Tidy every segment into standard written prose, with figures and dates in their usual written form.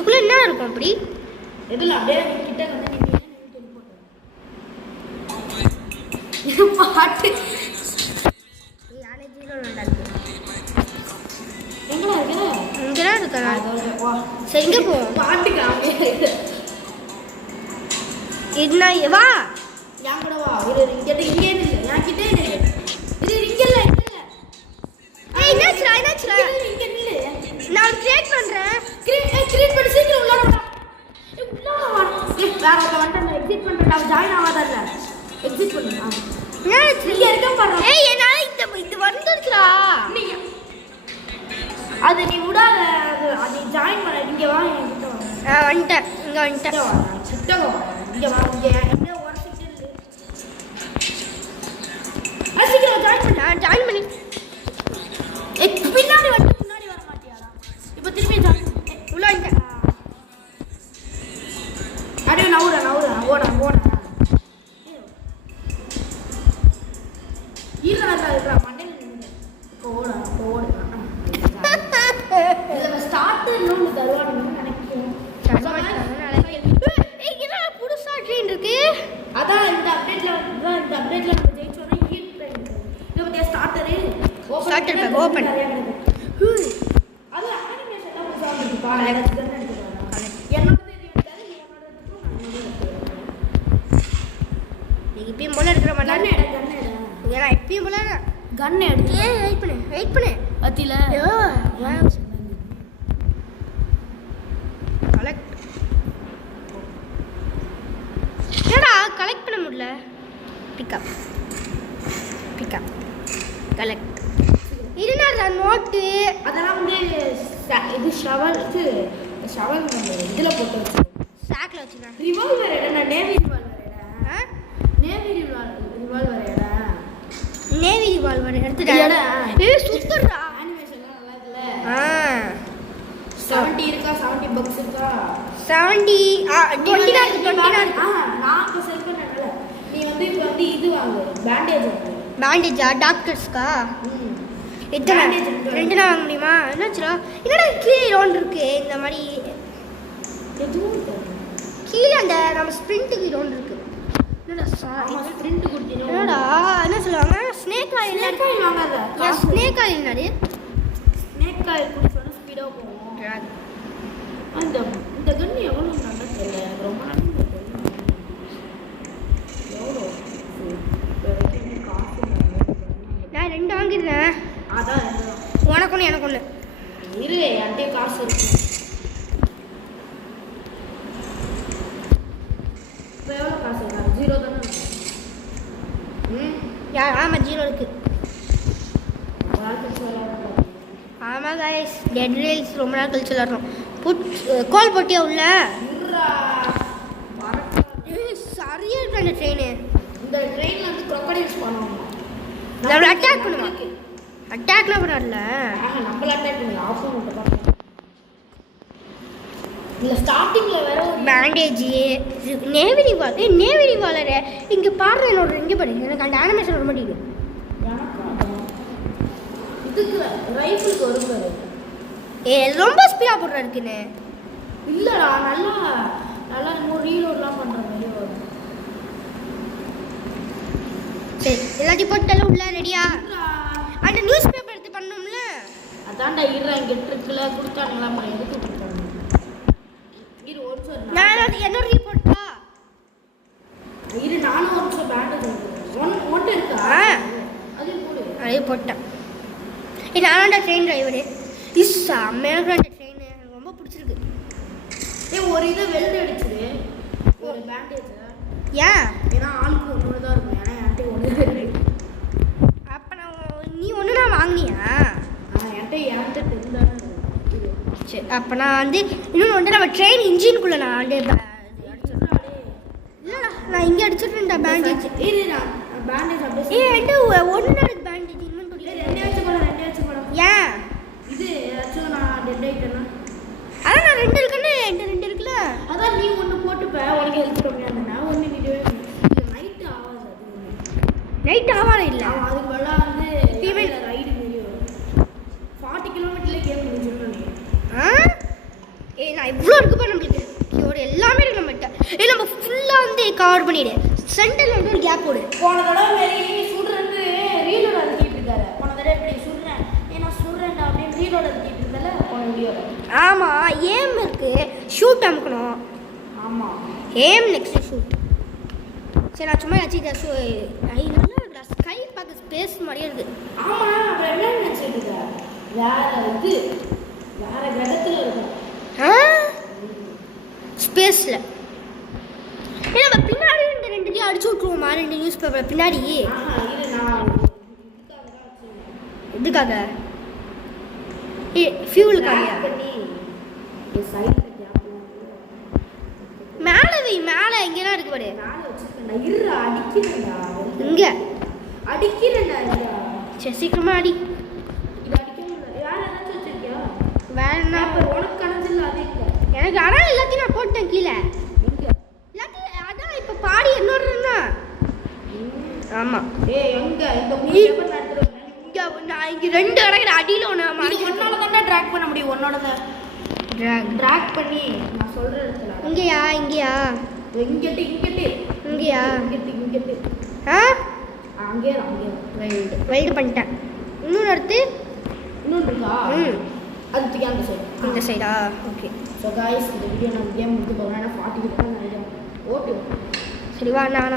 இதுக்குள்ள என்ன இருக்கும் அப்படி? எதுல அப்படியே கிட்ட வந்து நின்னு இது பாட்டு யானே ஜீரோ நடக்குது. எங்கடா இருக்கு? இங்கடா இருக்கா? வா சரி இங்க போ. பாட்டு காமே என்ன வா. யாங்கடா வா. இங்க இல்ல. நான் கிட்டே இல்ல. இது இங்க இல்ல. ஏய் என்னாச்சுடா? இங்க இல்ல. நான் கிரியேட் பண்றேன். கிரியேட் பண்ணி சீக்கிரம் உள்ள வா. உள்ள வா. வேற ஒரு வந்து எக்ஸிட் பண்றடா. ஜாயின் ஆகாதல்ல. எக்ஸிட் பண்ணு. என்னாச்சு? இங்க இருக்க பாரு. ஏய் என்னால இது வந்துருச்சுடா. அது நீ விடாத. அது ஜாயின் பண்ண. இங்க வா. இங்க வா. வந்துட்டேன். இங்க வந்துட்டேன். கிட்ட வா. இங்க வா. இங்க என்ன ஒரு செகண்ட். சீக்கிரம் ஜாயின் பண்ணு. நான் ஜாயின் பண்ணி பின்னாடி வந்து முன்னாடி வர மாட்டியாடா? இப்போ திருப்பி ஜாயின் உள்ள வந்துட்டேன். அடே நவுற ஓட இருக்கா மண்டையில நின்னு ஓட இதுல ஸ்டார்ட் இன்னொன்னு தருவானுன்னு நினைக்கிறேன். ஏய் என்ன புதுசா ட்ரெயின் இருக்கு? அதான் இந்த அப்டேட்ல நம்ம ஜெயிச்சோம்னா ஹீட் ட்ரெயின் இது வந்து ஸ்டார்டர் ஓபன். அது அனிமேஷன் தான் புதுசா இருக்கு பாரு. எனக்கு கன் எடுத்துறாங்க. என்னோட இது எடுத்தாரு நீ இப்பயும் போல இருக்கிற கன் மாட்டேன். எடு. ஏன்னா இப்பயும் போல கன் எடுத்து வெயிட் பண்ணு. அத்தில கலெக்ட். என்னடா கலெக்ட் பண்ண முடியல? Pickup collect. இதுனா நோட்டு அதெல்லாம் வந்து இது ஷவல் இதுல போட்டு வச்சு சாக்ல வச்சுனா. ரிவால்வர் எடா. நேவி ரிவால்வர் எடுத்துடா. ஏய் சூப்பர்டா. அனிமேஷன்லாம் நல்லா இருக்குல. 70 இருக்கா? 70 bucks இருக்கா? 70 20 நான் இப்ப செல் பண்ணல. நீ வந்து இப்ப வந்து இது வாங்கு. பேண்டேஜா டாக்டர்ஸ்க்கா? எத்தனை? 2 தான் வாங்க முடியுமா? என்னாச்சுடா? என்னடா கீழே ரவுண்ட் இருக்கு இந்த மாதிரி. எதுவும் கீழே அந்த நம்ம ஸ்ப்ரிண்ட்டுக்கு ரவுண்ட் இருக்கு. என்னடா ஸ்ப்ரிண்ட் குடிக்கணும். என்னடா என்ன சொல்லுவாங்க? ஸ்னேக் ஆயில் வாங்காத. ஸ்னேக் ஆயில் என்னது? ஸ்னேக் ஆயில் குடிச்சோன்னா ஸ்பீடா போகும். இந்த கன் எவ்வளவு நல்லா தெரியல. எனக்கு ரொம்ப நாள் நான் 2 வாங்கிடுறேன். அதான் உனக்கு ஒன்று எனக்கு ஒன்று. இரு என்கிட்ட காசு இருக்கு. இப்போ எவ்வளோ காசு இருக்கா? 0 தானே இருக்கு. ஆமாம் 0 இருக்கு. ஆமாம் கைஸ் டெட் ரீல்ஸ் ரொம்ப நாள் கழிச்சு விளாட்றோம். கோல் போட்டியா உள்ள? சரியா இருக்கு அந்த ட்ரெயின். இந்த ட்ரெயினில் வந்து க்ரொக்கடைல்ஸ் பண்ணுவாங்க. நம்மள அட்டாக் பண்ணுவாங்க. அட்டாக்லாம் பண்ணார்ல. நம்மள அட்டாக் பண்ணல. ஆஃபர் மட்டும் பார்க்கலாம். இல்லை ஸ்டார்டிங்கில் வேற பேண்டேஜ் நேவி ரிவால்வர் இங்கே பாடுற என்னோட இங்கே படி. எனக்கு அந்த அனிமேஷன் வர மாட்டேங்குது. இதுக்கு ரைஃபிளுக்கு வரும் பாரு. ரொம்ப ஸ்பீடாக போடுற இருக்குன்னு இல்லைடா. நல்லா இன்னும் ரீலோட்லாம் பண்ணுற மாதிரி வரும். சரி எல்லாத்தையும் போட்டாலும் உள்ள ரெடியா? அந்த நியூஸ் பேப்பர் எடுத்து பண்ணோம்ல. அதான்டா இருடா. இங்கே இருக்குல்ல கொடுத்தானுங்களா அப்புறம் எடுத்து கொடுத்தாங்க. இரு ஒரு நிமிஷம். நான் என்ன ரீபோர்ட்டா? இரு நானும் ஒரு நிமிஷம் பேண்டேஜ் ஒன்று இருக்கா? அது போடு. அதே போட்டேன். இது நானோட ட்ரெயின் டிரைவரு. செம்மையான அந்த ட்ரெயின் எனக்கு ரொம்ப பிடிச்சிருக்கு. ஒரு இதை வெல்ட் அடிச்சுது ஒரு பேண்டேஜ். ஏன்? ஏன்னா ஆளுக்கு ஒன்று தான் இருக்கும். ஏன்னா என்கிட்ட ஒன்று. அப்போ நீ ஒன்று நான் வாங்கினியா? என்கிட்ட 10 தானே இருக்கும். சரி அப்போ நான் வந்து இன்னொன்று வந்து நம்ம ட்ரெயின் இன்ஜினுக்குள்ளே நான் வந்து இல்லைடா நான் இங்கே அடிச்சுட்டேன்டா பேண்டேஜ். இரு நான் பேண்டேஜ் அப்படியே. என்கிட்ட ஒன்று இருக்கு பேண்டேஜ். இன்னும் ரெண்டு வச்சு போட. ஏன்? இது ஏதாச்சும் நான் டெட் ஆகிட்டேன்னா அதான் நான் 2 இருக்குன்னு என்கிட்ட 2 இருக்குல்ல. அதான் நீ ஒன்று போட்டுப்ப. உனக்கு ஹெல்த் கம்மியாக இருந்தேன்னா ஒன்று வீடியோவே நைட்டு ஆகாது. அது நைட் ஆவாது இல்லை. அதுக்கு பதிலாக வந்து ஃபீமேல் ரைடு மாரி வரும். 40 கிலோமீட்டர்லேயே கேம் முடிஞ்சிடும். நான் இவ்வளோ இருக்குப்பா நம்மளுக்கு இதோட எல்லாமே இருக்கு நம்மகிட்ட. நம்ம ஃபுல்லாக வந்து கவர் பண்ணிடு. சென்டரில் வந்து ஒரு கேப் போடு. போன தடவை மாரி சுடுறது ரீலோட அழுத்திட்டு இருக்காரு. போன தடவை எப்படி சுடுறேன் நான் சுடுறேன்டா அப்படின்னு ரீலோட அழுத்திட்டு இருந்தால போன வீடியோவில். ஆமாம், ஏம் இருக்கு, ஷூட் அமுக்கணும். ஆமாம், ஏம் நெக்ஸ்ட் ஷூட். சரி நான் சும்மா நல்லா இருக்குடா, ஸ்கை பார்க்க ஸ்பேஸ் மாதிரியே இருக்குது. ஆமாம், அப்புறம் என்ன நினச்சிட்டு இருக்க? வேற கிரகத்தில் இருக்கும் ஸ்பேஸில். நம்ம பின்னாடி இந்த ரெண்டுத்தையும் அடிச்சு விட்ருவோமா? 2 நியூஸ் பேப்பர் பின்னாடி. இதுக்காக ஃபியூலுக்காக மேலே வை. மேலே எங்கேனா இருக்கு பாரு. இங்க சரி சீக்கிரமா அடி. வேற என்ன எனக்கு ஆனால் எல்லாத்தையும் நான் போட்டேன் கீழே. எல்லாத்தையும் அதான் இப்போ பாடி இன்னொரு தான். ஆமாம், நான் இங்கே 2 இடத்துல அடியில் ஒன்று ஒன்னோட தான் ட்ராக் பண்ண முடியும். ஒன்னோட தான் ட்ராக் பண்ணி நான் சொல்கிற இடத்துல. இங்கேயா இங்கேயா அங்கே வெல்டு பண்ணிட்டேன். இன்னொன்று எடுத்து இருக்கா? அது தூக்கி அந்த சைடு. இந்த சைடா? ஓகே. ஸோ காய்ஸ், இந்த வீடியோ நம்ம கேம் முடிச்சு போகிறோம். ஏன்னா 40 கிட்ட நினைக்கிறேன். ஓட்டு சரி வா. நான்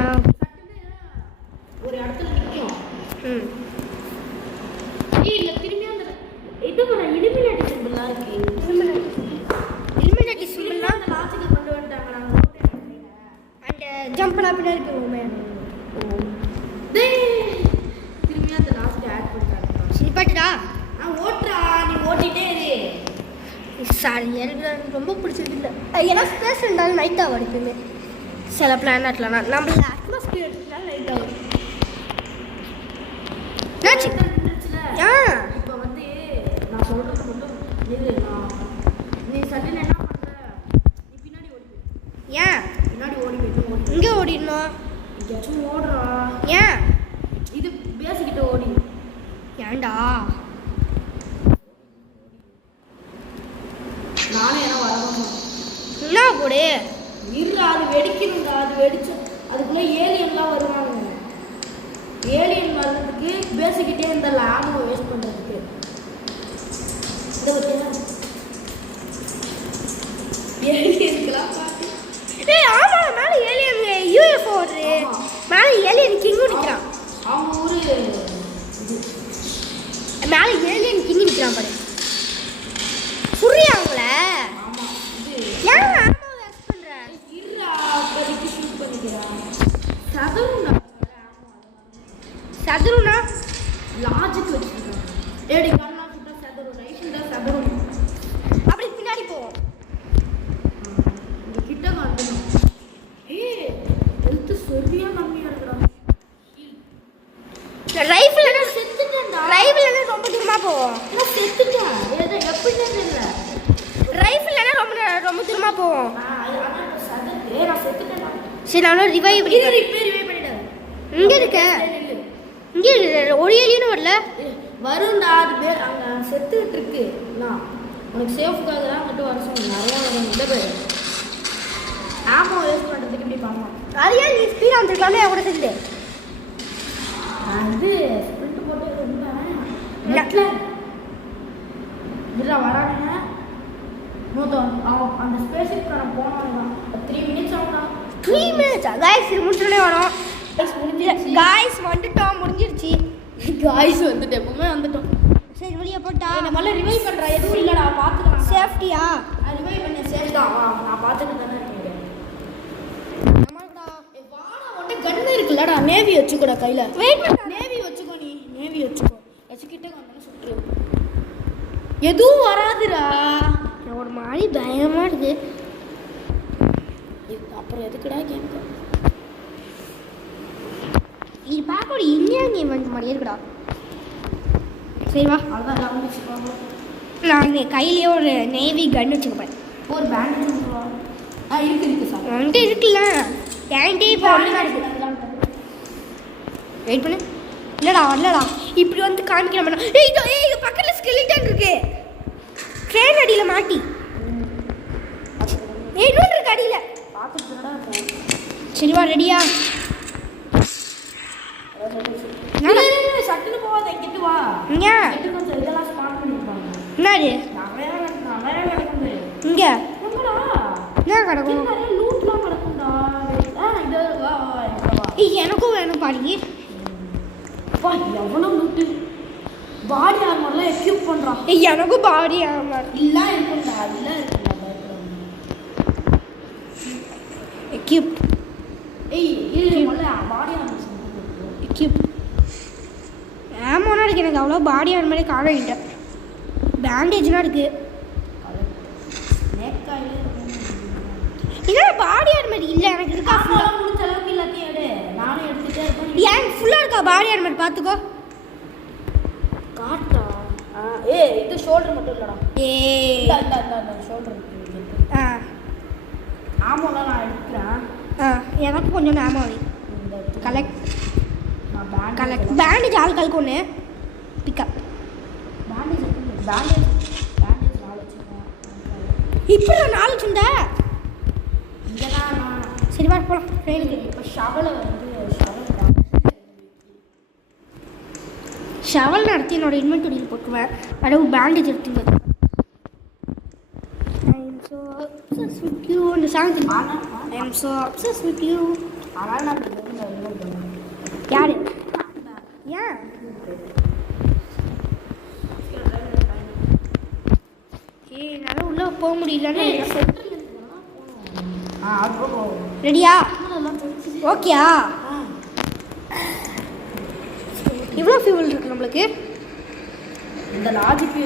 ஒரு இடத்துல நிற்கும். இல்லை திரும்பி அந்த இது பண்ண இலுமினாட்டி சிம்பிளாக இருக்கு. இலுமினாட்டி சிம்பிள்னா அந்த லாஜிக்கை கொண்டு வந்துட்டாங்க. நாங்கள் அந்த ஜம்ப்லாம் பின்னாடி போவோமே. திரும்பி அந்த லாஜிக்கை ஆட் பண்ணிட்டாங்க. சரி பாட்டுடா. ஓட்டுறா, நீ ஓட்டிகிட்டே இரு. சாரி, எனக்கு ரொம்ப பிடிச்சிருக்கு. ஏன்னா ஸ்பேஸ் இருந்தாலும் நைட் ஆகும் எப்பயுமே. சில பிளானட்லாம் நம்மள அட்மாஸ்பியர் இருந்தாலும் நைட் ஆகும். இப்போ வந்து நான் சொல்கிறது மட்டும் நீ சட்டன் என்ன பண்ணுற? நீ பின்னாடி ஓடி. ஏன் பின்னாடி ஓடி இங்கே ஓடிடணும்? எங்கேயாச்சும் ஓடுறா. ஏன் இது பேசிக்கிட்ட ஓடி. ஏன்டா? நானே என்ன வரணும் என்ன போடு இருடா, அது வெடிக்கணும்டா. அது வெடிச்சு அதுக்குள்ளே ஏலியன்லாம் வருவாங்க. ஏலியன் வர்றதுக்கு பேசிக்கிட்டே இந்த லாமோ வேஸ்ட் பண்ணுறதுக்கு. இதை பற்றியா ஏலியன்லாம் பார்த்து ஆமாம், மேலே ஏலியன் யூஎஃப்ஓ வருது. மேலே ஏலியன் கிங்கு நிற்கிறான். அவங்க ஊர் மேலே ஏலியன் கிங்கு நிற்கிறான் பாரு. புரியா அவங்கள? ஏன் ஆமா வேஸ்ட் பண்ற? இருடா, அப்போதைக்கு ஷூட் பண்ணிக்கிறான். சதுருனா லாஜிக் வச்சுருக்காங்க. ஏடி கண்ணா சுட்டா சதுரும், ரைஃபிள் தான் சதுரும். அப்படி பின்னாடி போவோம். இந்த கிட்ட வந்துடும். ஹெல்த்து சரியா கம்மியாக இருக்கிறான். ரைஃபிள் செத்துட்டேன்டா. ரைஃபிள் ரொம்ப தூரமாக போவோம். நான் செத்துட்டேன். ஏதோ எப்படின்னு தெரியல. ரைஃபிள் ரொம்ப தூரமாக போவோம். நான் செத்துட்டேன்டா. சரி, நான் ரிவைவ் பண்ணிட்டேன். இங்கே இருக்க. இங்கே ஒரு ஏலியனும் வரல. வரும்டா, அது அங்கே செத்துக்கிட்டு இருக்கு. நான் உனக்கு சேஃப்காக தான் வந்துட்டு வர சொன்னேன். நிறையா வரும். இல்லை போய் ஆமா வேஸ்ட் பண்ணுறதுக்கு இப்படி பண்ணலாம். அது ஏன் நீ ஸ்பீடாக வந்துருக்கலாமே கூட செஞ்சு. அது ஸ்பிரிண்ட் போட்டு நெட்டில் இல்லை வரானுங்க. அவன் அந்த ஸ்பேஸுக்கு நான் போனான். 3 மினிட்ஸ் ஆகும்டா. 3 மினிட்ஸா? காய்ஸ் இது முடிச்சோடனே வரும். காய்ஸ் வந்துட்டோம், முடிஞ்சிருச்சு. காய்ஸ் வந்துட்டு எப்பவுமே வந்துட்டோம். சரி வெளியே போட்டா நம்மளால ரிவைவ் பண்ணுறா. எதுவும் இல்லைடா, பார்த்துக்கலாம். சேஃப்டியா? ரிவைவ் பண்ண சேஃப் தான். நான் பார்த்துட்டு தானே இருக்கேன். வாடா, ஒன்று கன்று இருக்குல்லடா. நேவி வச்சுக்கூட கையில். வெயிட் பண்ண. நேவி வச்சுக்கோ. நீ நேவி வச்சுக்கோ. வச்சுக்கிட்டே வந்தாலும் சுற்று. எதுவும் வராதுடா. ஒரு மாதிரி பயமாக இருக்குது. அப்புறம் எதுக்குடா கேம்? இது பார்க்க ஒரு இந்தியன் கேம் வந்து மாதிரியே இருக்குடா. சரிவா, அதான் நான் கையிலேயே ஒரு நேவி கன் வச்சுக்கப்பேன். ஒரு பேண்டேஜ் இருக்கு சார். வந்துட்டு இருக்குல்ல என்கிட்ட இப்போ ஒன்றுதான் இருக்குது. வெயிட் பண்ணு. இல்லைடா வரலடா. இப்படி வந்து காமிக்கிற மாட்டோம். ஏய் இது பக்கத்தில் ஸ்கெலிட்டன் இருக்கு. ட்ரெயின் அடியில் மாட்டி. ஏய் இன்னொன்று இருக்கு அடியில். பார்த்துட்டு தானே இருக்கேன். சரி வா ரெடியா? சட்டுன்னு போகாத இங்கிட்டு வா. இங்க கொஞ்சம் இதெல்லாம் ஸ்பான் பண்ணிருப்பாங்க. என்னது நிறைய கிடக்குது இங்க? எங்கடா என்ன கிடக்கும்? நிறைய லூட்லாம் கிடக்கும்டா. இது வா வா வா. எனக்கும் வேணும் பாடி. வா எவ்வளோ லூட்டு. பாடி ஆர்மர்லாம் எக்யூப் பண்ணுறான். எனக்கும் பாடி ஆர்மர் இல்லை இருக்கும்டா. இல்லை இருக்கும்டா. எக்யூப். இது முதல்ல பாடி ஆர்மர் எக்யூப். ஆமாண்ணா இருக்கு. எனக்கு அவ்வளோ பாடி ஆர்மரே காண. பேண்டேஜ்லாம் இருக்கு. இல்லை பாடி ஆர்மர் இல்லை எனக்கு இருக்கா. ஃபுல்லாக முடிஞ்ச அளவுக்கு எல்லாத்தையும் எடு. நானும் எடுத்துகிட்டே இருக்கேன். ஏன் ஃபுல்லாக இருக்கா பாடி ஆர்மர்? பார்த்துக்கோ. காட்டா. இது ஷோல்டர் மட்டும் இல்லைடா. இந்த ஷோல்டர் ஆமாம்லாம் நான் எடுக்கிறேன். எனக்கு கொஞ்சம் ஆமாம் கலெக்ட் பேண்டேஜ் ஆளுக்கு ஒன்று பிக்கப். பேண்டேஜ் பேண்டேஜ் பேண்டேஜ் 4 வச்சுருக்கேன். இப்போ நான் 4 வச்சுண்டா. இங்கே தான் சரி வா போகலாம் ட்ரெயினுக்கு. இப்போ ஷவலை ஷவல் நடத்தி என்னோட இன்வென்டரியில் போட்டுருவேன். அதாவது பேண்டேஜ் எடுத்துங்க. இந்த song I am so obsess with you. யாரு? ஏன் என்னால் உள்ளே போக முடியலன்னு. ரெடியா? ஓகேயா? இவ்வளோ ஃபியூவல் இருக்கு நம்மளுக்கு. இந்த லாஜிக்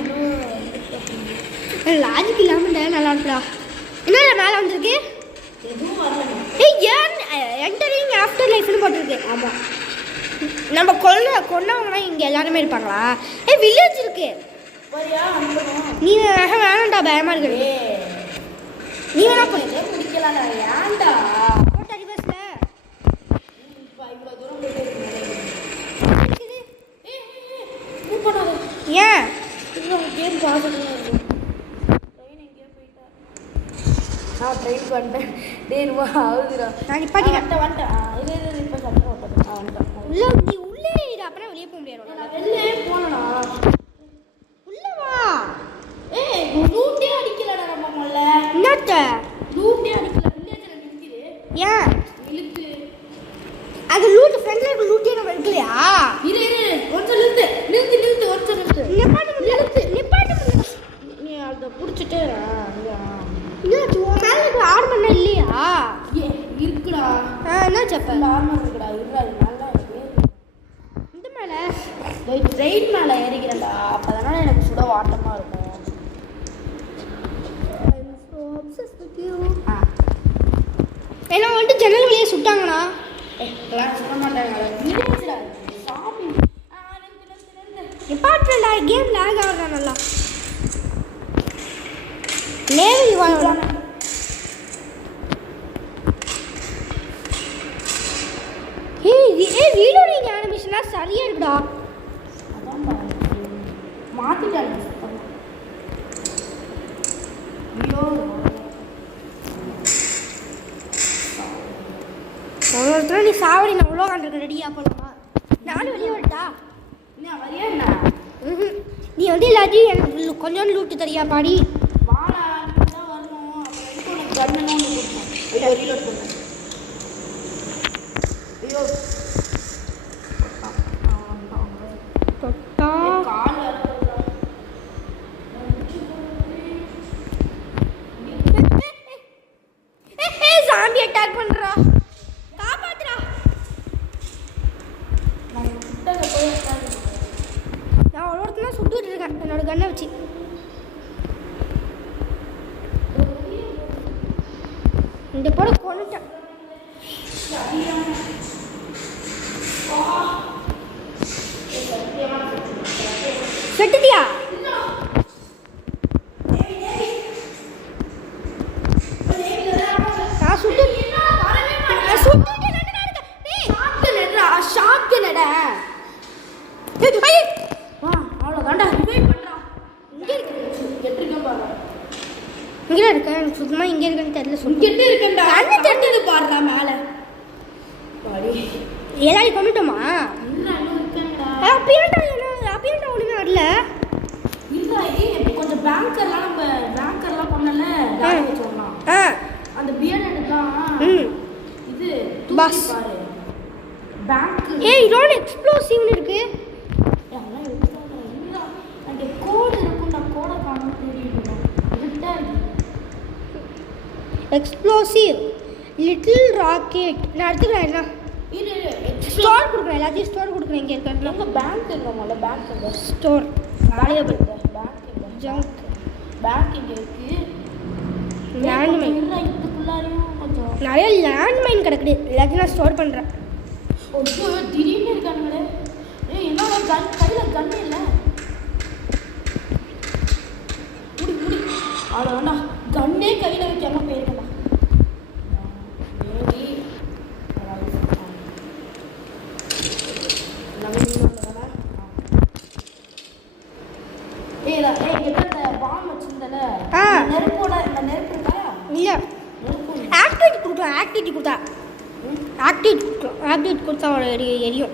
லாஜிக் இல்லாமல் நல்லா இருக்குடா. என்ன மேலே வந்திருக்கு? எதுவும் வரல. ஏன் என்டரிங் ஆஃப்டர் லைஃப்னு போட்டிருக்கு. ஆமாம் நம்ம கொன்னவங்கன்னா இங்கே எல்லாருமே இருப்பாங்களா? வில்லேஜ் இருக்கு. நீ வேணாம்டா பயமா இருக்கு. நீ வேணா போயிட்டு பிடிக்கலாம். ஏன்டா போட்டா ரிவர்ஸ்ல இவ்வளோ தூரம் போயிட்டு ஏன் கேம் பார்த்துட்டு ட்ரெயின் எங்கேயோ போயிட்டா. நான் ட்ரெயின் பண்ணிட்டேன். டேருவா ஆகுதுடா. நான் நிப்பாட்டிட்டேன். வந்துட்டேன். இது இப்போ சட்டம் ஓட்டேன். வந்துட்டேன். நீ உள்ளே இரு. அப்புறம் வெளியே போக முடியாது. நான் வெளியே போனடா. உள்ள வா. லூட்டே அடிக்கலடா நம்ம முதல்ல. என்னத்த லூட்டே அடிக்கல. வில்லேஜ்ல நிக்குது. ஏன் இழுத்து அது லூட் ஃப்ரெண்ட்ல இருக்க லூட்டே நம்ம எடுக்கலையா? இரு கொஞ்சம் நிறுத்து கொஞ்சம் நிறுத்து. நிப்பாட்டு நீ அதை பிடிச்சிட்டு என்னாச்சு? உன் மேலே இருக்க ஆர்மர்னா இல்லையா? இருக்குடா. என்னாச்சு அப்போ? இந்த ஆர்மர் இருக்குடா. இல்லை அது நல்லா இருக்கு. இந்த மேலே ட்ரெயின் மேலே ஏறிக்கிறேன்டா. அப்போ தானே எனக்கு சுட வாட்டமாக இருக்கும். ஏன்னா வந்துட்டு ஜன்னல் வழியே சுட்டாங்கண்ணா. சுட மாட்டாங்க. சாமி நிப்பாட்டுறா. கேம் லேக் ஆகுறா நல்லா. லேவல் வாங்க. ரீலோடிங் அனிமேஷன்லாம் சரியா இருக்குடா. அதான் மாற்றிட்டாங்க. ஐயோ ஒருத்தர் நீ சாவடி. நான் உள்ள காண்டிருக்க. ரெடியா போகலாமா? நானும் வெளியே வரட்டா? என்ன வரியா என்ன? நீ வந்து எல்லாத்தையும் எனக்கு கொஞ்சம் லூட்டு தரியா பாடி? வாடா தான் வரணும். அப்புறம் உனக்கு கண்ணனும் ஐயோ ரீலோட் பண்ணு. ஐயோ தொட்டா கால் சாம்பி அட்டாக் பண்றா. காப்பாத்துறா. நான் ஒருத்தனா சுட்டுட்டு இருக்கேன் என்னோட கண்ணை வச்சு. இந்த போட கொண்டுட்டேன். செட்டுதியா? நான் சுட்டு அவ்வளோதான்டா. ரிவைவ் பண்ணுறான். இங்கே இருக்கேன் பாரு. இங்கே இருக்கேன். இருக்குமா இங்கே இருக்குன்னு தெரியல சொல்லு. இங்கிட்ட இருக்கேன்டா. கண்ணு தெரிஞ்சது பாடுறா மேலே. பாடி. எல்லாரும் கொண்டுட்டோமா? இன்னும் இருக்கேன்டா. அப்பேன்டா ஒன்றுமே வரல. இல்லை கொஞ்சம் பேங்கர்லாம் பண்ணல தாடி வச்சோம்னா. அந்த பியர்ட் எடுக்கலாம். இது பஸ் பாரு. பேங்க். இதோட எக்ஸ்ப்ளோசிவ்னு இருக்கு. அதெல்லாம் எடுத்தாங்க. இல்லை அந்த கோடு இருக்கும்டா. கோடை காணும் தெரியுது. இருட்டா இருக்கு. Explosive little rocket. நான் எடுத்துக்கிறேன். என்ன ஸ்டோர் கொடுக்குறேன். எல்லாத்தையும் ஸ்டோர் கொடுக்குறேன். இங்கே இருக்கிறது எங்கள் பேங்க் இருக்கோம்ல. பேங்க் இல்லை ஸ்டோர் வேலையபிள். பேங்க் இல்லை ஜங்க். பேங்க் இங்கே இருக்கு. லேண்ட்மைன் இதுக்குள்ளாரையும் கொஞ்சம் நிறைய லேண்ட்மைன் கிடக்குது. எல்லாத்தையும் நான் ஸ்டோர் பண்ணுறேன். ஐயோ திடீர்னு இருக்கானுங்களே. என்னோட கையில் கண்ணு இல்லை. முடி அதை வேணா கண்ணே கையில் வைக்காம போயிருக்கா. நெருப்போட இந்த நெருப்பு இருக்கா? இல்லை ஆக்டிவிட்டி கொடுக்கலாம். ஆக்டிவிட்டி கொடுத்தா ஒரு எரியும்.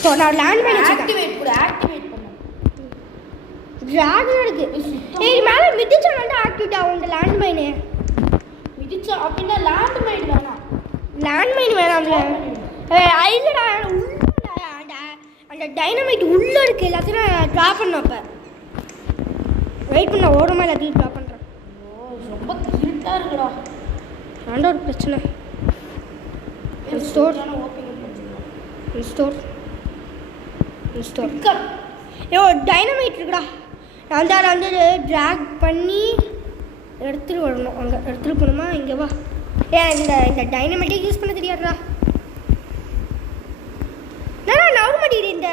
ஸோ நான் லேண்ட்மைன் ஆக்டிவேட் பண்ணு. ட்ராகன் இருக்கு. மேலே மிதிச்சா வந்து ஆக்டிவேட் ஆகும். இந்த லேண்ட்மைனு மிதிச்சா அப்படின்னா லேண்ட்மைன் வேணாம். லேண்ட்மைன் வேணாம்ல. இல்லைடா உள்ள அந்த டைனமைட் உள்ளே இருக்குது. எல்லாத்தையும் நான் ட்ரா பண்ணேன். அப்போ வெயிட் பண்ண ஓரமாக எல்லாத்தையும் ட்ரா பண்ணுறேன். ரொம்ப இருட்டாக இருக்குடா. ஆண்ட ஒரு பிரச்சனை. ஸ்டோர் டைனமைட் இருக்குடா. நான் தான் வந்து ட்ராக் பண்ணி எடுத்துகிட்டு வரணும். அங்கே எடுத்துகிட்டு போகணுமா? இங்கே வா. இந்த டைனமைட்டே யூஸ் பண்ண தெரியாதுடா. நான் நவர மாட்டேங்குது. இந்த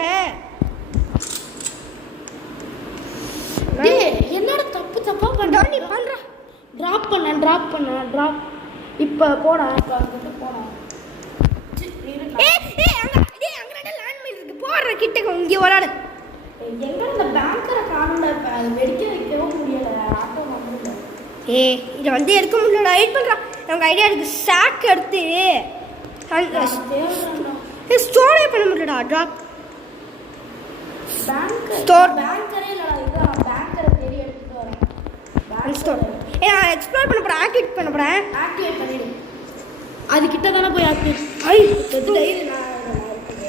என்னோட தப்பா பண்ணுறா. நீ பண்ணுறா. ட்ராப் பண்ண இப்போ போடா. இப்போ அங்கிட்டு போடா. கிட்ட இங்கே விளாடு. எங்க இந்த பேங்கரை காணல. வெடிக்க வைக்கவும் முடியல. ஆட்டோ வந்துடல. இதை வந்து எடுக்க முடியல. வெயிட் பண்ணுறான். நமக்கு ஐடியா இருக்குது. சாக் எடுத்து ஸ்டோரே பண்ண முடியலடா. ட்ராப் ஸ்டோர் பேங்கரே இல்லடா. இதுதான் பேங்கரை தேடி எடுத்துட்டு வரேன். ஸ்டோர் நான் எக்ஸ்ப்ளோர் பண்ண போகிறேன். ஆக்டிவேட் பண்ண போகிறேன். ஆக்டிவேட் பண்ணிடு. அது கிட்ட தானே போய் ஆக்டிவேட்.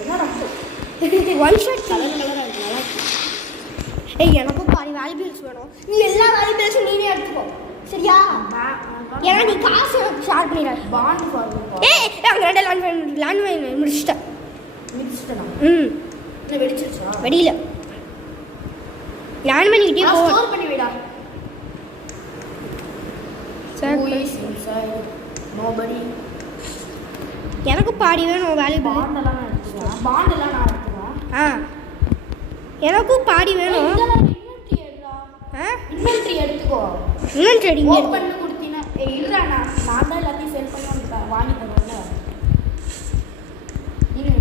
என்னடா ஒன் ஷாட் கலராக இருக்கு. எனக்கும் பாதி வேல்யூபிள்ஸ் வேணும். நீ எல்லா வேல்யூபிள்ஸும் நீனே எடுத்துக்கோ. சரியா? ஏன்னா நீ காசு எனக்கு ஷேர் பண்ணிடுற. Bond forward. அங்கே ரெண்டு லேண்ட்மைன் முடிச்சிட்டேன். வெடிச்சிருச்சா? வெடியில லேண்ட்மைன் கிட்டே போ. ஸ்டோர் பண்ணி விடா. நோபடி. எனக்கு பாடி வேணும். வேல்யூபிள் பாண்டெல்லாம் நான் எடுத்துக்கிறேன். எனக்கும் பாடி வேணும். இன்வென்ட்ரி எடுத்துக்கோ. இன்வென்ட்ரி ஓப்பன் கொடுத்தீனா இல்லடா. நான் தான் எல்லாத்தையும் செல் பண்ணி வாங்கி தரேன்ல. இரு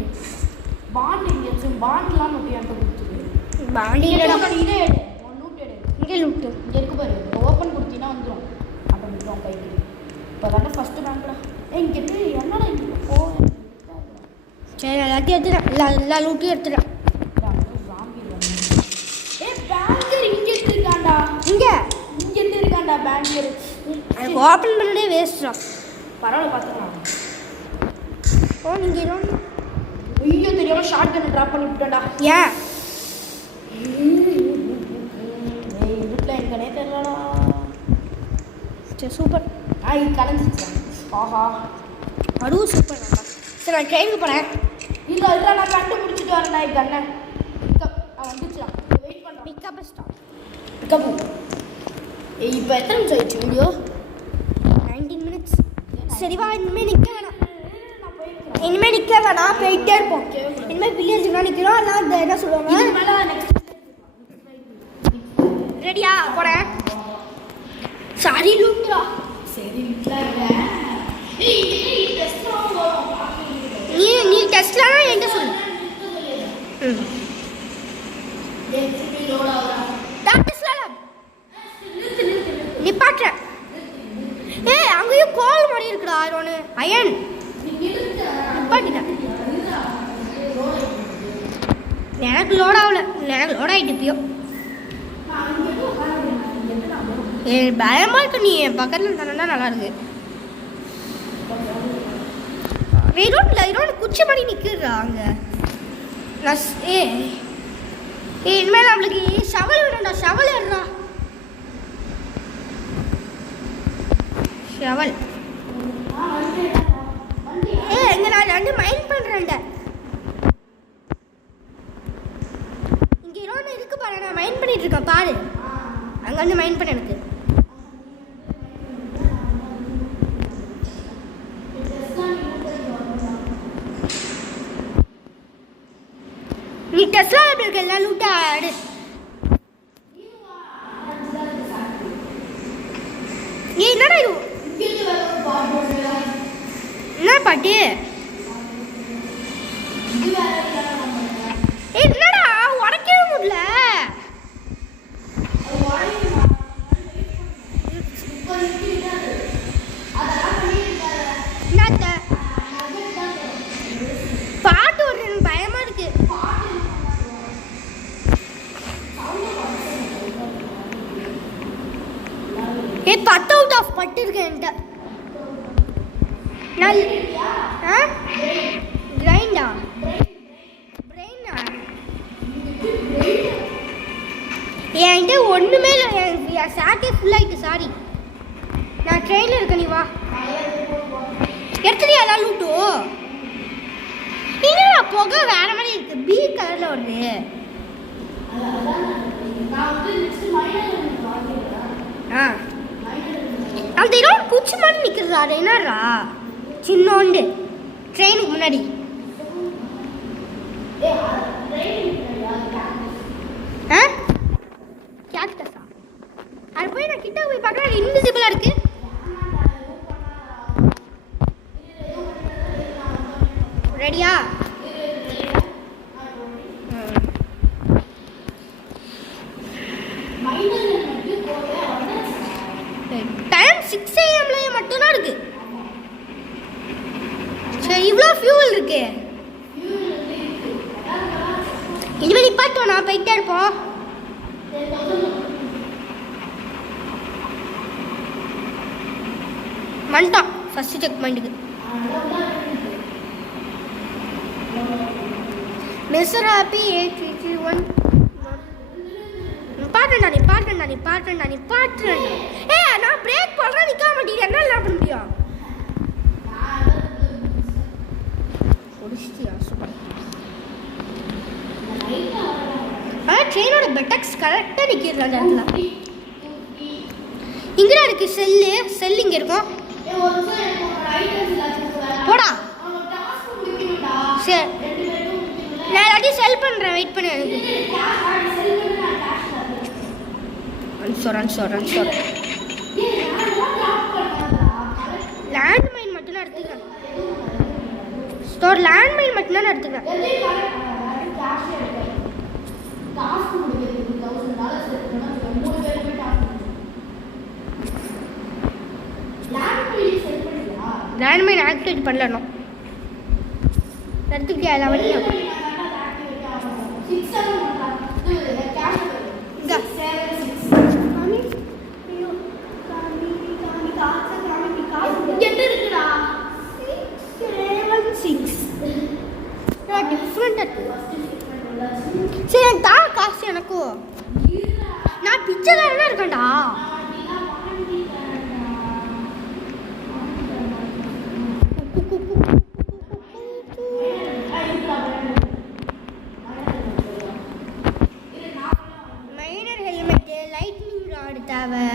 பாண்ட் இங்க பாண்ட்லாம் மட்டும் என்கிட்ட கொடுத்துரு. பாண்ட் இல்லடா. இதே எடு. ஒரு லூட் எடு. இங்கே லூட் இங்க இருக்கு பாரு. ஓப்பன் கொடுத்தீனா வந்துரும். அப்ப விட்டுறோம் கைக்கு. இப்போ தான ஃபர்ஸ்ட் பேங்க்டா. இங்க இருக்கு. என்னடா இங்க போ. சரி எல்லாத்தையும் எடுத்துறேன். எல்லா லூட்டையும் எடுத்துறேன். பேங்கர் இங்க இருக்கான்டா. இங்க இருக்கான்டா பேங்கர். எனக்கு ஓப்பன் பண்ணதே வேஸ்ட்ரா. பரவாயில்ல பார்த்துக்கலாம். நீங்கள் ஐயோ தெரியாம ஷார்ட் கன் ட்ராப் பண்ணி விட்டேன்டா. ஏன் வீட்டில் எனக்கனே தெரியலடா. சரி சூப்பர். இது கலைஞ்சிச்சு. ஆஹா அதுவும் சூப்பர். சரி நான் ட்ரெயினுக்கு போகிறேன். இல்லை நான் கண்டுபிடிச்சிட்டு வரேன்டா. இது அண்ணன் வந்துச்சுடா. வெயிட் பண்ணுறேன். Pickup stop. பிக்கப். இப்போ எத்தனை நிமிஷம் ஆயிடுச்சு வீடியோ? 19 minutes. சரி வா. இனிமேல் நிற்க வேணாம். போயிட்டே இருப்போம். இனிமேல் வில்லேஜுக்கு நிற்கிறோம். எல்லாம் என்ன சொல்லுவாங்க? ரெடியா? போகிறேன். சாரி லூட்ரா. சரி நீ டெஸ்ட்லாம் என்கிட்ட சொல்லு. நிப்பாட்டுறேன். அப்படியே கோல் மாதிரி இருக்குடா ஒன்று அயன் நிப்பாட்டிட்டேன். எனக்கு லோட் ஆகல, எனக்கு லோட் ஆகிட்டு இப்பயோ. பயமா இருக்கு, நீ என் பக்கத்தில் தானே நல்லா இருக்கு. இதோட குச்சி மாதிரி நிற்கிறா அங்கே. இனிமேல் நம்மளுக்கு ஷவல் வேணும்டா. ஷவல் ஏறா ஷவல். இங்கே நான் வந்து மைண்ட் பண்ணுறேன்டா. இங்கே இன்னொன்று இருக்கு பாரு, நான் மைண்ட் பண்ணிட்டு இருக்கேன் பாரு. அங்கே வந்து மைண்ட் பண்ண எனக்கு. நீ டெஸ்லா எப்படி எல்லாம் லூட்டா ஆடு. நீ என்னடா இது என்ன பாட்டு? என்னடா உடைக்கவே முடியல. பாட்டு ஒரு பயமா இருக்கு. பத்து அவுட் ஆஃப் பட்டு இருக்கேன் என்கிட்ட. கிரைண்டா பிரெயினா என்கிட்ட ஒன்றுமே இல்லை. என் சாக்கே ஃபுல்லாகிட்டு. சாரி, நான் ட்ரெயினில் இருக்கேன். நீ வா எடுத்துட்டியா எல்லாம் லூட்டு? என்னடா புகை வேற மாதிரி இருக்கு, பீ கலரில் வருது. அந்த இடம் குச்சி மாதிரி நிற்கிறதா? அது என்னடா சின்னோண்டு ட்ரெயினுக்கு முன்னாடி? கேக்டஸா? அது போய் நான் கிட்ட போய் பார்க்குறேன், இன்விசிபிளாக இருக்கு. ரெடியா? டைம் 6 AM மட்டும்தான் இருக்கு. சரி, இவ்வளோ ஃபியூல் இருக்கு. இனிமேல் நிப்பாட்டோம், நான் போயிட்டே இருப்போம். வந்துட்டான் ஃபர்ஸ்ட் செக் பாயிண்ட்டுக்கு. Mister happy 8331 நிப்பாட்டுறேன். நான் பிரேக் போடுறேன், நிற்க மாட்டேங்குது. என்ன பண்ண முடியும்? ட்ரெயினோட பெட்டக்ஸ் கரெக்டாக நிற்கிறது அந்த இடத்துல. இங்கே இருக்கு செல்லு இங்கே இருக்கும். போடா. சரி, நான் எல்லாத்தையும் செல் பண்ணுறேன், வெயிட் பண்ணு. எனக்கு லேண்ட்மைன் மட்டும்தான் எடுத்துக்கிறேன். லேண்ட்மைன் மட்டும்தான் எடுத்துக்கிறேன். லேண்ட்மைன் ஆக்டிவேட் பண்ணலாம். எடுத்துக்கிட்டியா எல்லாம் வழியும்? சரி, தா காசு எனக்கும். நான் பிச்சைக்காரனா இருக்கேன்டா. மைனர் ஹெல்மெட்டு, லைட்னிங் ராடு தேவை.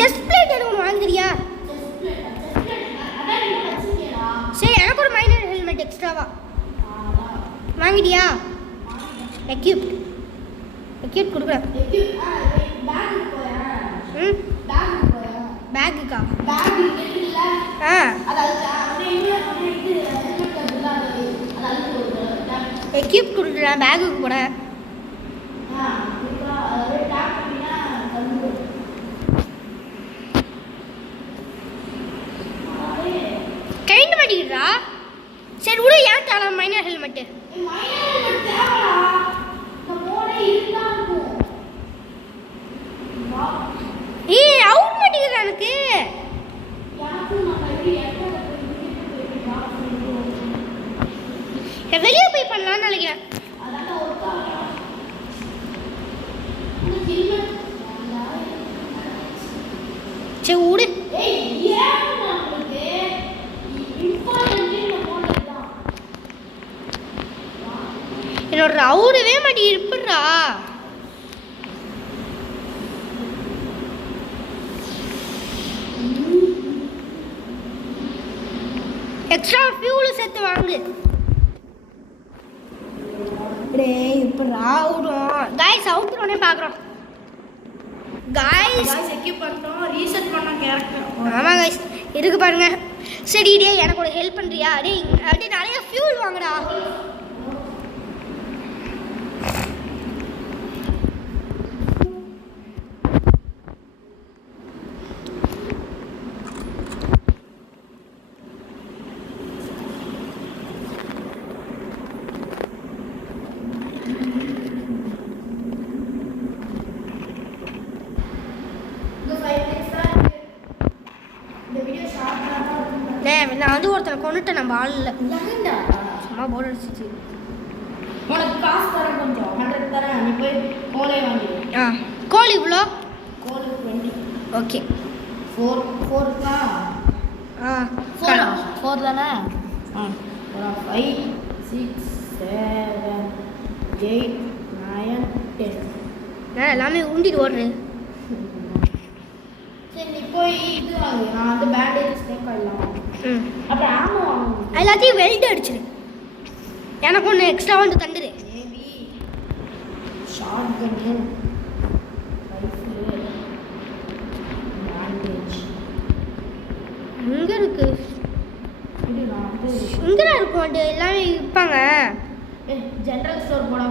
செஸ்ட் பிளேட் எதுவும் வாங்குறியா? சரி, எனக்கு ஒரு மைனர் ஹெல்மெட் எக்ஸ்ட்ராவா வாங்கிட்டியா? எக்யூப் கொடுக்குறேன். பேக்குக்கா? எக்யூப் கொடுக்குறேன் பேக்குக்கு கூட. மைனர் ஹெல்மெட்டு மைனர் ஹெல்மெட் தேவைடா. இந்த மோடே இருந்தா இருக்கும். ஏய் அவுட் மாட்டேங்குது எனக்கு. எனக்கும் நான் கை ஏற்கனவே வெளியே போய் பண்ணலாம்னு நினைக்கிறேன். அதான் ஒரு காரணம். இந்த ஹெல்மெட் சரி விடு. ஏய் ஏன் நமக்கு இம்பார்ட்டன்ட் இந்த மோடே தான். என்னோட அவுடவே மாட்டி இருப்புறா. எக்ஸ்ட்ரா ஃபியூல் சேர்த்து வாங்கு. டேய் இப்பறா ஓடும். गाइस அவுட்ரோனே பார்க்கறோம். गाइस செக்யூர் பண்ணிட்டோம். ரீசெட் பண்ண கேரக்டர். ஆமா गाइस இருக்கு பாருங்க. சரி டேய் எனக்கு ஒரு ஹெல்ப் பண்றியா? டேய் அப்படியே நிறைய ஃபியூல் வாங்குடா. நான் வந்து ஒருத்தனை கொண்டுட்டேன் நம்ம ஆளில். சும்மா போர்டு அடிச்சிச்சு. உனக்கு காசு தரேன் கொஞ்சம் 100 தரேன். நீ போய் கோலை வாங்கி. கோல் இவ்வளோ? கோல் 20. ஓகே 4 தான். 4 தானே? 5 6 7 8 9 10. நான் எல்லாமே உண்டிட்டு ஓடுறேன். சரி நீ போய் இது வாங்கு. நான் வந்து பேண்டேஜ் ஸ்னேக் ஆயிடலாம். அப்புறம் ஆமோ வாங்கணும். எல்லாத்தையும் வெல்ட் அடிச்சிரு. எனக்கு ஒன்று எக்ஸ்ட்ரா வந்து தந்துரு. Maybe shotgun rifle bandage இங்கே இருக்கு. இது நான் வந்து இங்கே இருக்கும். அது எல்லாமே விற்பாங்க. ஜெனரல் ஸ்டோர் போடா.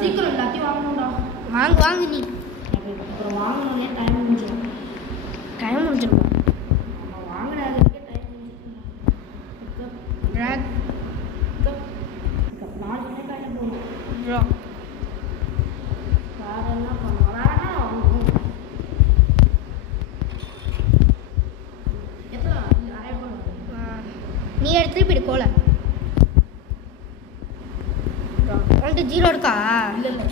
சீக்கிரம் எல்லாத்தையும் வாங்கணும்டா. வாங்கு நீ. அப்புறம் வாங்கணும்னே டைம் முடிஞ்சிடும். டைம் முடிஞ்சிடும். நம்ம வாங்கினதுக்கே டைம் முடிஞ்சிடும். நாளைக்குனே டைம் போகும். வேற என்ன பண்ணலாம்? வேற என்ன வாங்கணும்? எத்தனை நிறைய பண்ணுவோம். நீ எடுத்துட்டு போயிடு கோலை. உன்ட்டு 0 இருக்கா? இல்லை இல்லை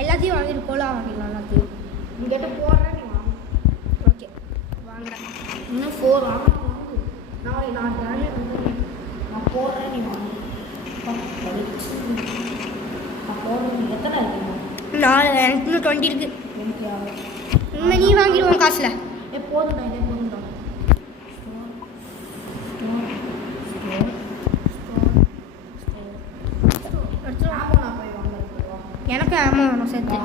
எல்லாத்தையும் வாங்கிட்டு கோலா வாங்கிடலாம். எல்லாத்தையும் இங்கிட்ட போடுறேன். நீ வாங்க. ஓகே வாங்குறேன். இன்னும் 4 வாங்க வாங்கு. நான் ஜாலியாக வந்து நான் போடுறேன். நீ வாங்க. நான் போடுறேன். எத்தனை இருக்குங்க? 4 எனக்கு இன்னும் 20 இருக்கு. எனக்கு யாரு? இன்னும் நீ வாங்கிடுவோம் காசில். போதும்டா. இதே போதும்டா. எனக்கு ஆமா வேணும் சேர்த்து.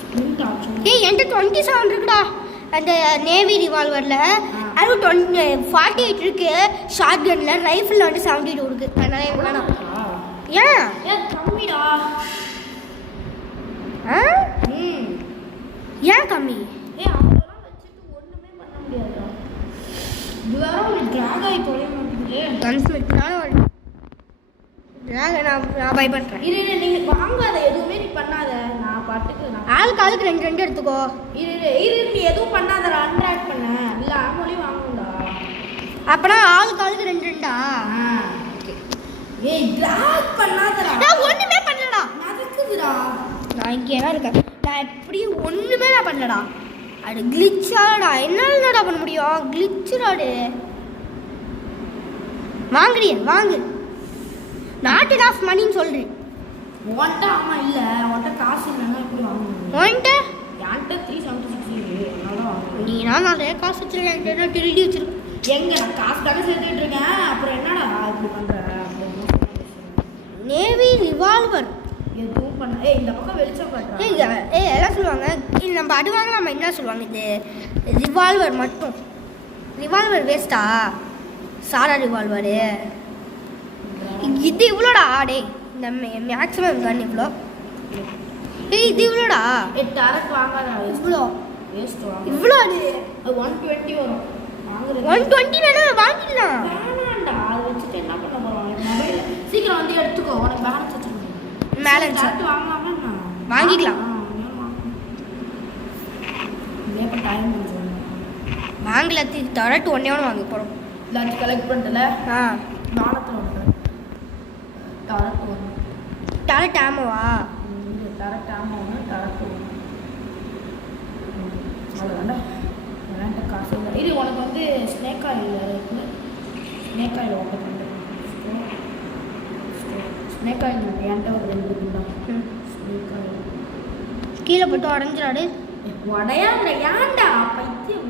Sprint option. ஏய் என்கிட்ட 27 இருக்குடா அந்த நேவி ரிவால்வரில். அதுவும் 48 இருக்கு. ஷார்ட் கன்னில் ரைஃபிளில் வந்து 72 இருக்கு. அதனால எனக்கு வேணாம். ஏன் கம்மிடா. ஏன் கம்மி? அவ்வளோலாம் வச்சுட்டு ஒன்றுமே பண்ண முடியாதுடா. இது வேற ஒரு ட்ராக் ஆகி தொலைய மாட்டேங்குது. கன்ஸ்மெட்னால நான் பை பண்ணுறேன். இரு நீங்கள் வாங்காத. எதுவுமே நீ பண்ணாத. நான் பாட்டுக்கு ஆளுக்கு 2 எடுத்துக்கோ. இரு நீ எதுவும் பண்ணாத. அன்ட்ராக்ட் பண்ண இல்லை ஆமோலையும் வாங்கணும்டா. அப்பனா ஆளுக்கு 2 ஏய் ட்ராக் பண்ணாதடா. நான் ஒண்ணுமே பண்ணலடா. நடக்குதுடா. நான் இங்கே தான் இருக்கேன். நான் எப்படி ஒண்ணுமே நான் பண்ணலடா. அது கிளிச்சாடா. என்னாலடா பண்ண முடியும்? கிளிச்சுடாடு. வாங்குறிய வாங்கு. நாட் ஆஃப் மணின்னு சொல்றேன். உன்கிட்ட ஆமா இல்லை. உன்கிட்ட காசு இல்லைன்னா எப்படி வாங்கணும்? உன்கிட்ட என்கிட்ட 376 இருக்கு. அதனால வாங்கணும். நீனா நிறைய காசு வச்சிருக்கேன். திருடி வச்சிருக்கேன். எங்க நான் காசு தானே சேர்த்துட்டு இருக்கேன். அப்புறம் என்னடா இப்படி பண்ற? நேவி ரிவால்வர் எதுவும் பண்ண. இந்த பக்கம் வெளிச்சம் காட்டுறேன். எல்லாம் சொல்லுவாங்க. நம்ம அது வாங்க நம்ம என்ன சொல்லுவாங்க? இது ரிவால்வர் மட்டும். ரிவால்வர் வேஸ்ட்டா? சாரா ரிவால்வரு இது இவ்வளோடா. டே இந்த மேக்ஸிமம் கன் இவ்வளோ. இது இவ்வளோடா. டேரக்ட் வாங்காத. இவ்வளோ வேஸ்ட் வாங்க. இவ்வளோ அது 120 வரும். வாங்குறது 120 வேணா வாங்கிடலாம். வேணாம்டா. அது வச்சுட்டு என்ன பண்ண போகிறோம் மொபைல் சீக்கிரம் வந்து எடுத்துக்கோ உனக்கு பேலன்ஸ் வச்சுருக்கோம் மேலே வாங்கலாமா வாங்கிக்கலாம் இப்போ டைம் வாங்கல தரட்டு ஒன்றே ஒன்று வாங்க போகிறோம் எல்லாத்தையும் கலெக்ட் பண்ணிட்டல நாணத்தில் ஒன்று டரட் ஒன்று டரட் ஆமாவா டரட் ஆமா ஒன்று டரட் ஒன்று அவ்வளோதாண்டா என்கிட்ட காசு இல்லை இது உனக்கு வந்து ஸ்னேக் ஆயில் இருக்குது ஸ்னேக் ஆயில் உனக்கு வந்து ஸ்னேக் ஆயில் என்கிட்ட ஒரு 2 இருக்குண்டா ஸ்னேக் ஆயில் கீழே போட்டு உடஞ்சிடாடு உடையாதுல ஏன்டா பைத்தியம்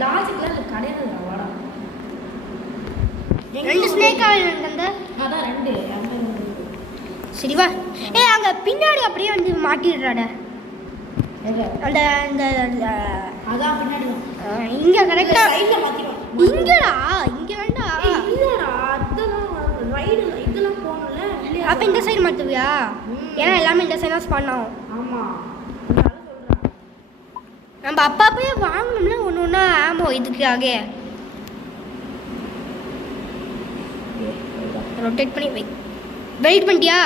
லாஜிக்லாம் இல்லை கிடையாது வாடா 2 ஸ்னேக் ஆயில் அந்த அதான் 2 சரி வா அங்கே பின்னாடி அப்படியே வந்து மாட்டிடுறாட அந்த அந்த அதான் பின்னாடி இங்கே கரெக்டாக சைடில் மாற்றிடும் இங்கடா இங்கே வேண்டா இல்லைடா அதெல்லாம் ரைடு இதெல்லாம் போகணும்ல அப்போ இந்த சைடு மாற்றுவியா ஏன்னா எல்லாமே இந்த சைடு தான் ஸ்பான் ஆகும் ஆமாம் நம்ம அப்பப்பயே வாங்கணும்ல ஒன்று ஒன்றா ஆமோ இதுக்காக ரொட்டேட் பண்ணி வை வெயிட் பண்ணிட்டியா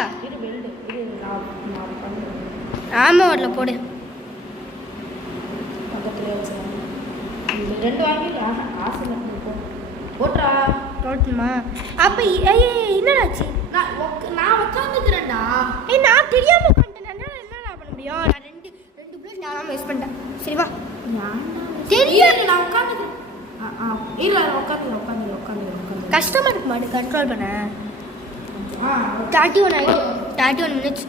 ஆமாம் வரல போடு பக்கத்துல 2 வாங்கி ஆசை போட்டா போட்டுமா அப்போ என்னடாச்சு நான் உட்காந்துக்கிறேன்டா நான் தெரியாமல் உட்காந்துட்டேன் என்னடா பண்ண முடியும் நான் 2 பிளேட் நான் வேஸ்ட் பண்ணிட்டேன் சரி வா தெரியாது நான் உட்காந்துக்கிறேன் இல்லை உட்காந்து கஷ்டமாக இருக்கு மாடு கண்ட்ரோல் பண்ண 31 மினிட்ஸ்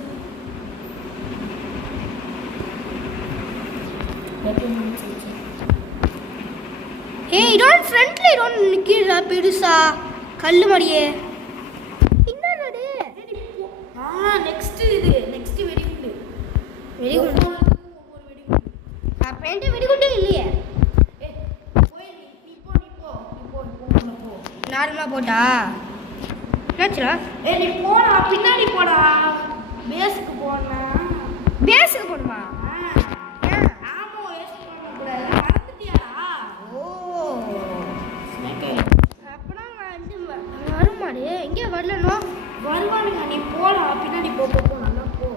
இதோட ஃப்ரண்ட்ல இதோட நிற்கிறா பெருசா கல் மாதிரியே என்னது நெக்ஸ்ட் வெடிகுண்டு வெடிகுண்டு அப்போ என்கிட்ட வெடிகுண்டே இல்லையே நார்மலாக போட்டா என்னாச்சுடா நீ போடா பின்னாடி போடா பேஸுக்கு போனா பேஸுக்கு போடுமா ஆமா வேஸ்ட் பண்ணக்கூடாது மறந்துட்டியாடா அப்பனா வந்து வருமாடு எங்கே வரலனோ வருவானுங்க நீ போடா பின்னாடி போ நல்லா போ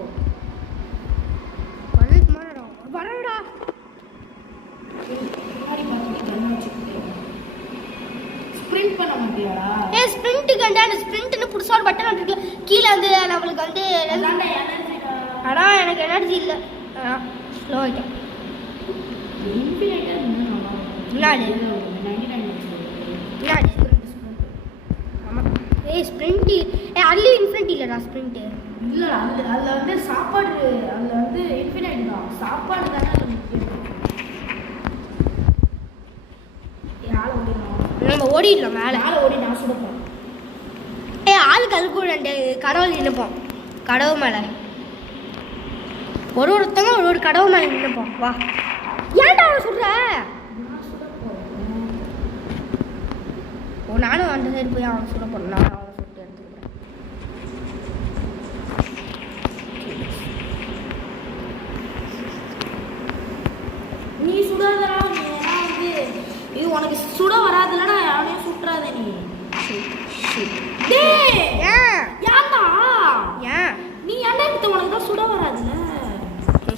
வரடா பின்னாடி பார்த்துட்டு கண்ணை வச்சுக்கிட்டு ஸ்ப்ரிண்ட் பண்ண மாட்டியாடா ஸ்ப்ரிண்ட் கண்டா ஸ்ப்ரிண்ட்னு புதுசா ஒரு பட்டன் இருக்குல்ல கீழே வந்து நம்மளுக்கு வந்து ஆனா எனக்கு எனர்ஜி இல்லை ஸ்லோ ஆகிட்டேன் ஆமாம் ஸ்ப்ரிண்ட் அதுலேயும் இன்ஃபினிட்டி இல்லைடா ஸ்ப்ரிண்ட்டு இல்லை அதில் வந்து சாப்பாடு அதில் வந்து இன்ஃபினைட் தான் சாப்பாடு தானே அது முக்கியம் ஆளை ஓடிடலாம் நம்ம ஓடிடலாம் மேலே ஆளை ஓடி நான் சுடப்பேன் ஆளுக்கு அது கூட 2 கடவுள் நின்றுப்போம் கடவு மேலே ஒருத்தங்க ஒரு கடவு மேலே நின்றுப்போம் வா ஏன்டா அவன் சொல்ற நானும் அந்த சைடு போய் அவன் சுட போறேன் நானும் அவன் சுட்டு எடுத்துக்கிறேன் நீ சுடாதடா நீ வந்து இது உனக்கு சுட வராதுலடா யாரையும் சுட்டுறாத நீ டேய் ஏன்டா ஏன் நீ என்ன எடுத்த உனக்கு தான் சுட வராதுல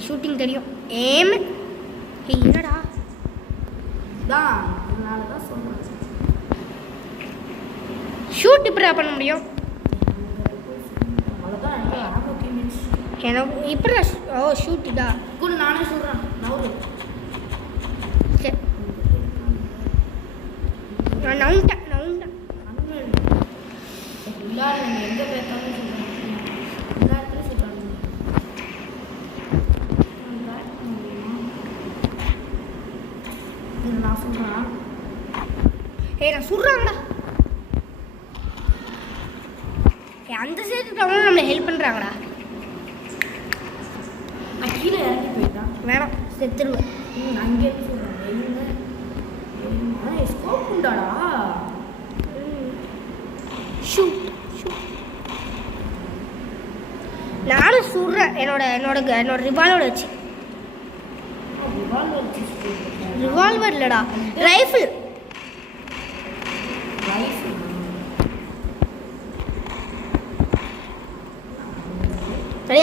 ஷூட்டிங் தெரியும் ஏம் என்னடா தான் அதனால தான் சொல்றேன் ஷூட் இப்படி பண்ண முடியும் அவ்வளோதான் எனக்கு இப்படி ஷூட்டுடா கூட நானே சொல்கிறேன் நவுரு சரி நான் நவுண்டேன் எல்லாரும் எங்கே பேசாலும் சொல்கிறேன் எல்லா இடத்துலையும் சொல்கிறாங்க நான் சொல்கிறேன் நான் சொல்கிறாங்கடா அந்த சைடு இருக்கவங்க நம்மளை ஹெல்ப் பண்ணுறாங்கடா நான் கீழே இறங்கி போயிட்டான் வேணாம் செத்துருவேன் அங்கே சொல்கிறேன் ஸ்கோப் உண்டாடா ஷூட் நானும் சுடுறேன் என்னோட ரிவால்வர் வச்சு ரிவால்வர் இல்லடா ரைஃபிள்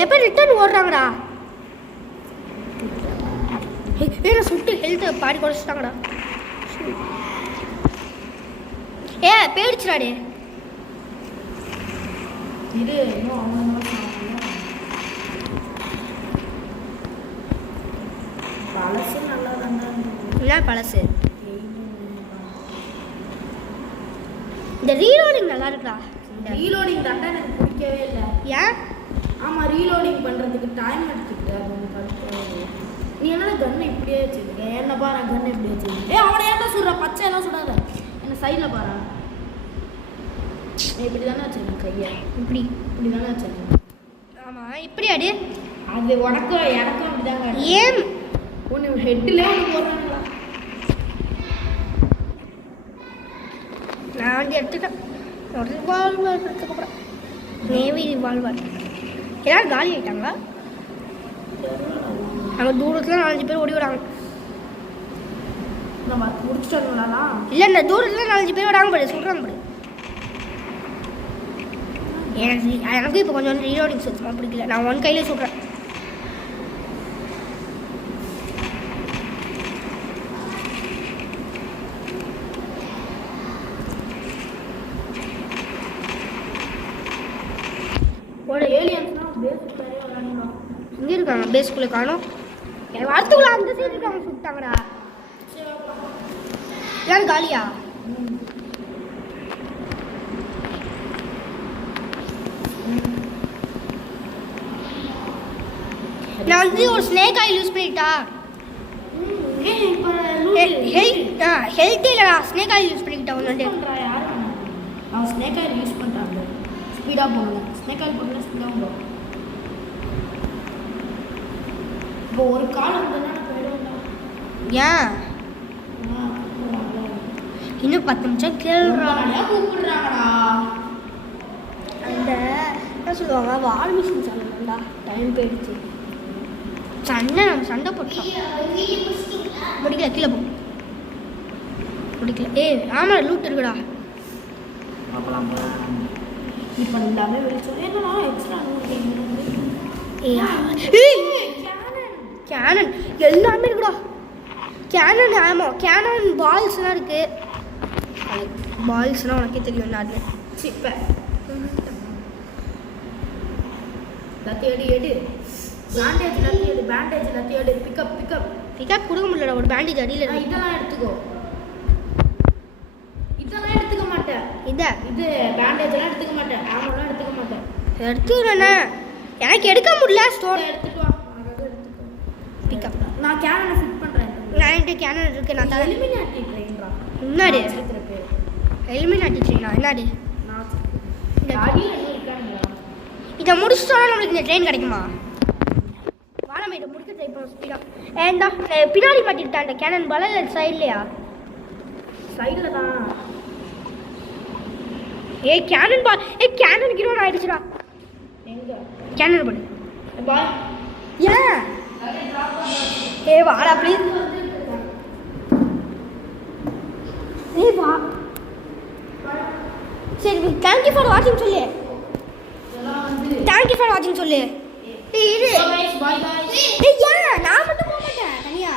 எப்போ ரிட்டர்ன் ஓடுறாங்கடா. ஏன்னா சுட்டு ஹெல்த்தை பாடி குறைச்சிட்டாங்கடா. போயிடுச்சுடாடே. இது இன்னும் அவங்க பழசு நல்லா தானே இருந்தது. என்ன பழசு? இந்த ரீலோடிங் நல்லா இருக்குடா. ரீலோடிங் தாண்டா எனக்கு பிடிக்கவே இல்லை. ஏன்? ஆமாம், ரீலோடிங் பண்ணுறதுக்கு டைம் எடுத்துக்கிட்டு நீ என்ன கன்று இப்படியே வச்சுருக்க? என்ன பாரு, கன்று இப்படியே வச்சுருக்கேன். அவனை என்ன சொல்கிற? பச்சை எல்லாம் சுடாத. என்ன சைடில் பாரு. இப்படி தானே வச்சுருக்கேன் கையை. இப்படி தானே வச்சுருக்கேன். ஆமாம், இப்படி அடி. அது உனக்கும் எனக்கும் அப்படிதாங்க. ஏன் ஒன்று ஹெட்டில் ஒன்று போடுறாங்களா? நான் வந்து எடுத்துட்டேன். ரிவால்வர் எடுத்துக்கப்புறம் நேவி ரிவால்வர் எல்லாரும் காலி ஆகிட்டாங்களா? அங்கே தூரத்தில் 4 பேர் ஓடி விடாங்க. நம்ம முடிச்சுட்டாங்களா? இல்லை, இந்த தூரத்தில் 4 பேர் விடாங்க பாரு, சொல்கிறாங்க பாரு. எனக்கு இப்போ கொஞ்சம் ரீலோடிங் சுத்தமாக பிடிக்கல. நான் 1 கையிலே சொல்கிறேன். இங்கே இருக்காங்க, பேஸ்குள்ளே காணும். எனக்கு வரத்துக்குள்ள அந்த சைடு இருக்காங்க, சுட்டாங்கடா. எல்லாரும் காலியா? நான் வந்து ஒரு ஸ்னேக் ஆயில் யூஸ் பண்ணிட்டா. ஹெல்த் இல்லைடா, ஸ்னேக் ஆயில் யூஸ் பண்ணிக்கிட்டா. ஒன்று அவன் ஸ்னேக் ஆயில் யூஸ் பண்ணுறாங்க. ஸ்பீடாக போகல. ஸ்னேக் ஆயில் போடல, ஸ்பீடாக போகும். இப்போ ஒரு கால் வந்ததுன்னா போயிடுவேன்டா. ஏன்? இன்னும் 10 நிமிஷம் கேள்றாங்க. கூப்பிடுறாங்கடா. அந்த என்ன சொல்லுவாங்க, வால் மிஷின் சொல்லணும்டா. டைம் போயிடுச்சு. நம்ம சண்டை போட்டோம். முடிக்கல, கீழே போ. முடிக்கல. ஆமாம், லூட் இருக்குடா. இப்போ எல்லாமே வெளிச்சம். என்னடா எக்ஸ்ட்ரா கேனன் எல்லாமே இருக்குடா. கேனன் ஆமாம், கேனன் பால்ஸ்லாம் இருக்கு. பால்ஸ்லாம் உனக்கே தெரியும். நான் சிப்ப லத்தியடி எடு. பேண்டேஜ் லத்தியடி, பேண்டேஜ் லத்தியடி. பிக்கப் கொடுக்க முடியலடா. ஒரு பேண்டேஜ் அடியில் இருக்கு. இதெல்லாம் எடுத்துக்கோ. இதெல்லாம் எடுத்துக்க மாட்டேன். இது பேண்டேஜ்லாம் எடுத்துக்க மாட்டேன். ஆமெல்லாம் எடுத்துக்க மாட்டேன். எடுத்துக்கிறேண்ணே, எனக்கு எடுக்க முடியல. ஸ்டோர் எடுத்துட்டு வா. பிக்கப் நான் கேனனை ஃபிட் பண்ணுறேன். நான் கேனன் இருக்கு. நான் தலை எலிமினாட்டி ட்ரெயின்ரா. முன்னாடி எலிமினாட்டி ட்ரெயினா? என்னடி இதை முடிச்சிட்டோன்னா நம்மளுக்கு இந்த ட்ரெயின் கிடைக்குமா? வாழை இதை முடிக்க ட்ரை பண்ணுவோம் ஸ்பீடாக. ஏண்டா பின்னாடி மாட்டிக்கிட்டா அந்த கேனன் பாலா இல்லை சைட்லையா? சைடில் தான். கேனன் பால். கேனன் கிலோன்னு ஆயிடுச்சுடா. எங்கே கேனன் பால்? பாய் ஏன் வாடா ப்ளீஸ். வா. சரி, தேங்க்யூ ஃபார் வாட்சிங் சொல்லு. தேங்க்யூ ஃபார் வாட்சிங் சொல்லு. இரு. நான் மட்டும் போக மாட்டேன் தனியா.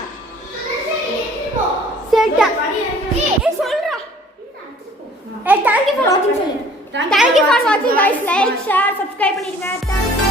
சரி, சொல்றா. தேங்க்யூ ஃபார் வாட்சிங் சொல்லு. தேங்க்யூ ஃபார் வாட்சிங் गाइस. லைக் ஷேர் சப்ஸ்கிரைப் பண்ணிடுங்க.